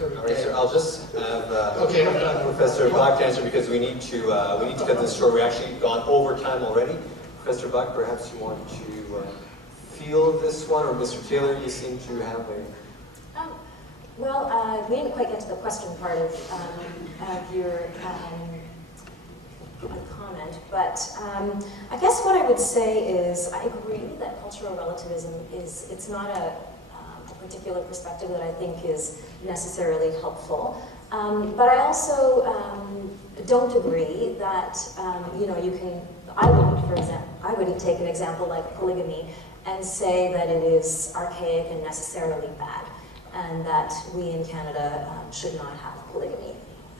All right, so I'll just have Professor Bach to answer because we need to cut this short. We've actually gone over time already. Professor Bach, perhaps you want to field this one, or Mr. Taylor, you seem to have a... Well, we didn't quite get to the question part of your comment, but I guess what I would say is I agree that cultural relativism it's not a particular perspective that I think is necessarily helpful. But I also don't agree that, I wouldn't take an example like polygamy and say that it is archaic and necessarily bad, and that we in Canada should not have polygamy.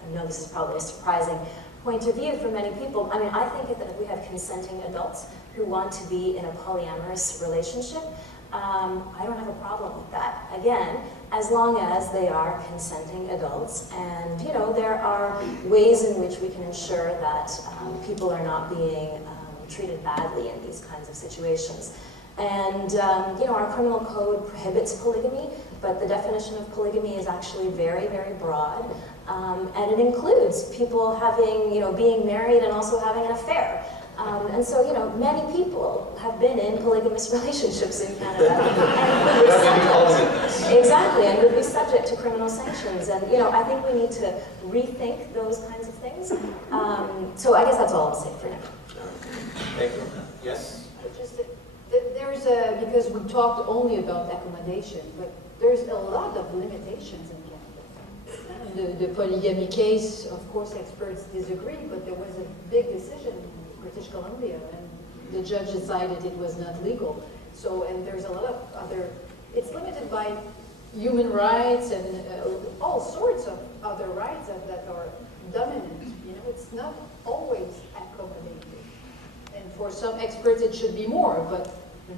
I know this is probably a surprising point of view for many people. I mean, I think that if we have consenting adults who want to be in a polyamorous relationship, I don't have a problem with that. Again, as long as they are consenting adults, and there are ways in which we can ensure that people are not being treated badly in these kinds of situations. And our criminal code prohibits polygamy, but the definition of polygamy is actually very, very broad, and it includes people having, being married and also having an affair. And so, many people have been in polygamous relationships in Canada. Exactly, and would be subject to criminal sanctions. And, I think we need to rethink those kinds of things. So I guess that's all I'll say for now. Thank you. Yes? Because we talked only about accommodation, but there's a lot of limitations in Canada. The polygamy case, of course, experts disagree, but there was a big decision in British Columbia, and the judge decided it was not legal. So, and there's a lot of other, it's limited by human rights and all sorts of other rights that are dominant. It's not always accommodated. And for some experts, it should be more, but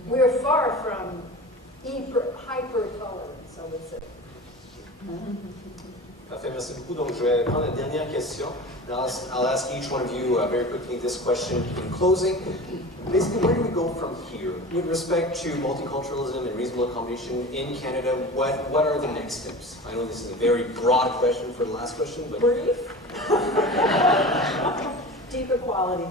we're far from hyper-tolerance, I would say. Parfait, merci beaucoup. Donc, je vais prendre la dernière question. I'll ask each one of you very quickly this question in closing. Basically, where do we go from here? With respect to multiculturalism and reasonable accommodation in Canada, what are the next steps? I know this is a very broad question for the last question, but... Brief. Deep equality.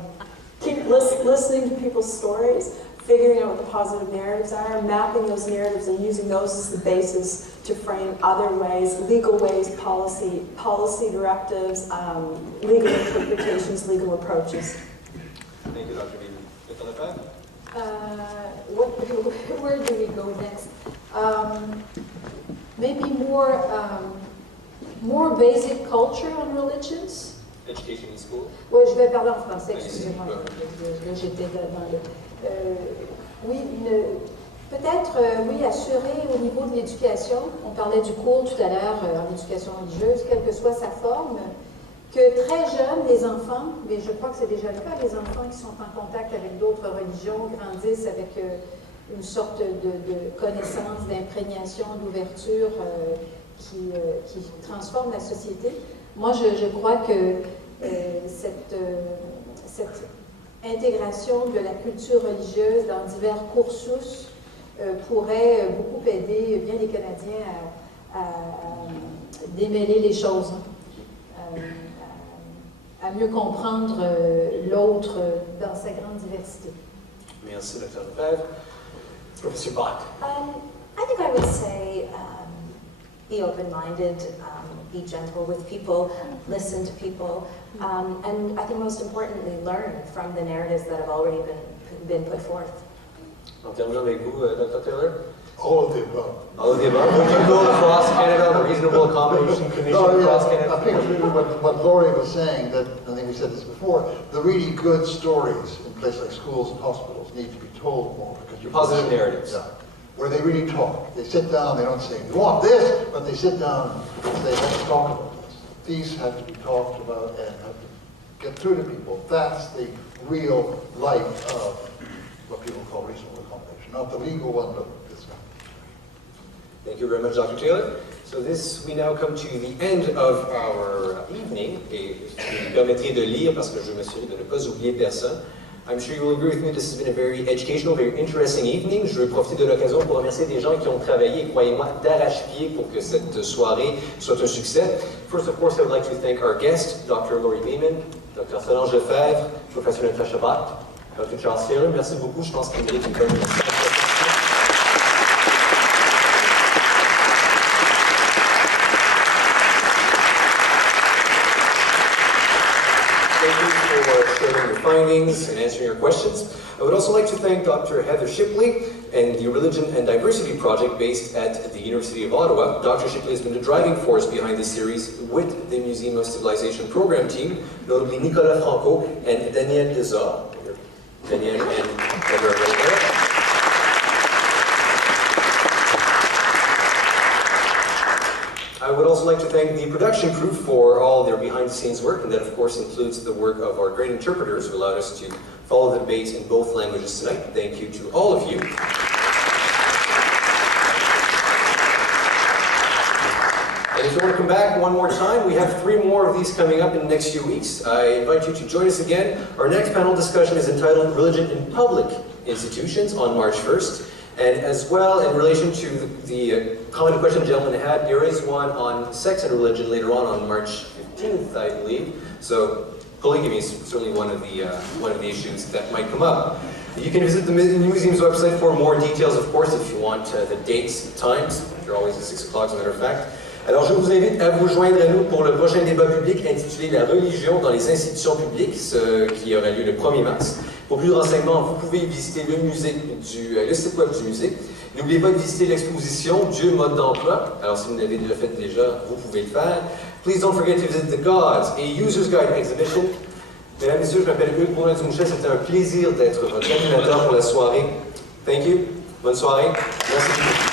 Keep listening to people's stories, figuring out what the positive narratives are, mapping those narratives and using those as the basis to frame other ways, legal ways, policy directives, legal interpretations, legal approaches. Thank you, Dr. Beaton. Where do we go next? Maybe more basic culture on religions. Education in school? Oui, je vais parler en français, excusez-moi. J'étais dans le... oui, peut-être, oui, assurer au niveau de l'éducation, on parlait du cours tout à l'heure en éducation religieuse, quelle que soit sa forme, que très jeunes, les enfants, mais je crois que c'est déjà le cas, les enfants qui sont en contact avec d'autres religions grandissent avec une sorte de connaissance, d'imprégnation, d'ouverture qui transforme la société. Moi, je crois que cette intégration de la culture religieuse dans divers cursus pourrait beaucoup aider bien les Canadiens à démêler les choses, à mieux comprendre l'autre dans sa grande diversité. Merci, Dr. Lefebvre. Professor Bach. I think I would say be open-minded, be gentle with people, listen to people, and I think most importantly, learn from the narratives that have already been put forth. En terminant avec vous, Dr. Taylor? All of the above. All of the above. Would you go across Canada, the Reasonable Accommodation Commission across Canada? I think it's really what Laurie was saying, that I think we said this before, the really good stories in places like schools and hospitals need to be told more. Because you're positive narratives. Yeah. Where they really talk. They sit down, they don't say, we want this, but they sit down and say, let's talk about this. These have to be talked about and have to get through to people. That's the real life of what people call reasonable accommodation. Not the legal one, but this one. Thank you very much, Dr. Taylor. So we now come to the end of our evening. Et je me permettrai de lire parce que je me suis dit de ne pas oublier personne. I'm sure you will agree with me, this has been a very educational, very interesting evening. Je veux profiter de l'occasion pour remercier des gens qui ont travaillé, croyez-moi, d'arrache-pied pour que cette soirée soit un succès. First, of course, I would like to thank our guest, Dr. Laurie Lehman, Dr. Solange Lefebvre, Professor Natasha Bott, Dr. Charles Taylor. Merci beaucoup, je pense qu'il mérite une bonne findings and answering your questions. I would also like to thank Dr. Heather Shipley and the Religion and Diversity Project based at the University of Ottawa. Dr. Shipley has been the driving force behind this series with the Museum of Civilization program team, notably Nicolas Franco and Daniel Desor. Daniel and Heather are right there. I would also like to thank the production crew for all their behind-the-scenes work, and that of course includes the work of our great interpreters who allowed us to follow the debate in both languages tonight. Thank you to all of you. And if you want to come back one more time, we have 3 more of these coming up in the next few weeks. I invite you to join us again. Our next panel discussion is entitled Religion in Public Institutions on March 1st. And as well, in relation to the common question the gentleman had, there is one on sex and religion later on March 15th, I believe. So polygamy is certainly one of the issues that might come up. You can visit the museum's website for more details, of course, if you want the dates, the times. They're always at 6 o'clock, as a matter of fact. Alors, je vous invite à vous joindre à nous pour le prochain débat public intitulé La religion dans les institutions publiques, ce qui aura lieu le 1er mars. Pour plus de renseignements, vous pouvez visiter le site web du musée. N'oubliez pas de visiter l'exposition Dieu, mode d'emploi. Alors, si vous l'avez déjà fait vous pouvez le faire. Please don't forget to visit the Gods, a User's Guide exhibition. Mesdames et messieurs, je m'appelle Hugues Bourlin-Dumouchet. C'était un plaisir d'être votre animateur pour la soirée. Thank you. Bonne soirée. Merci beaucoup.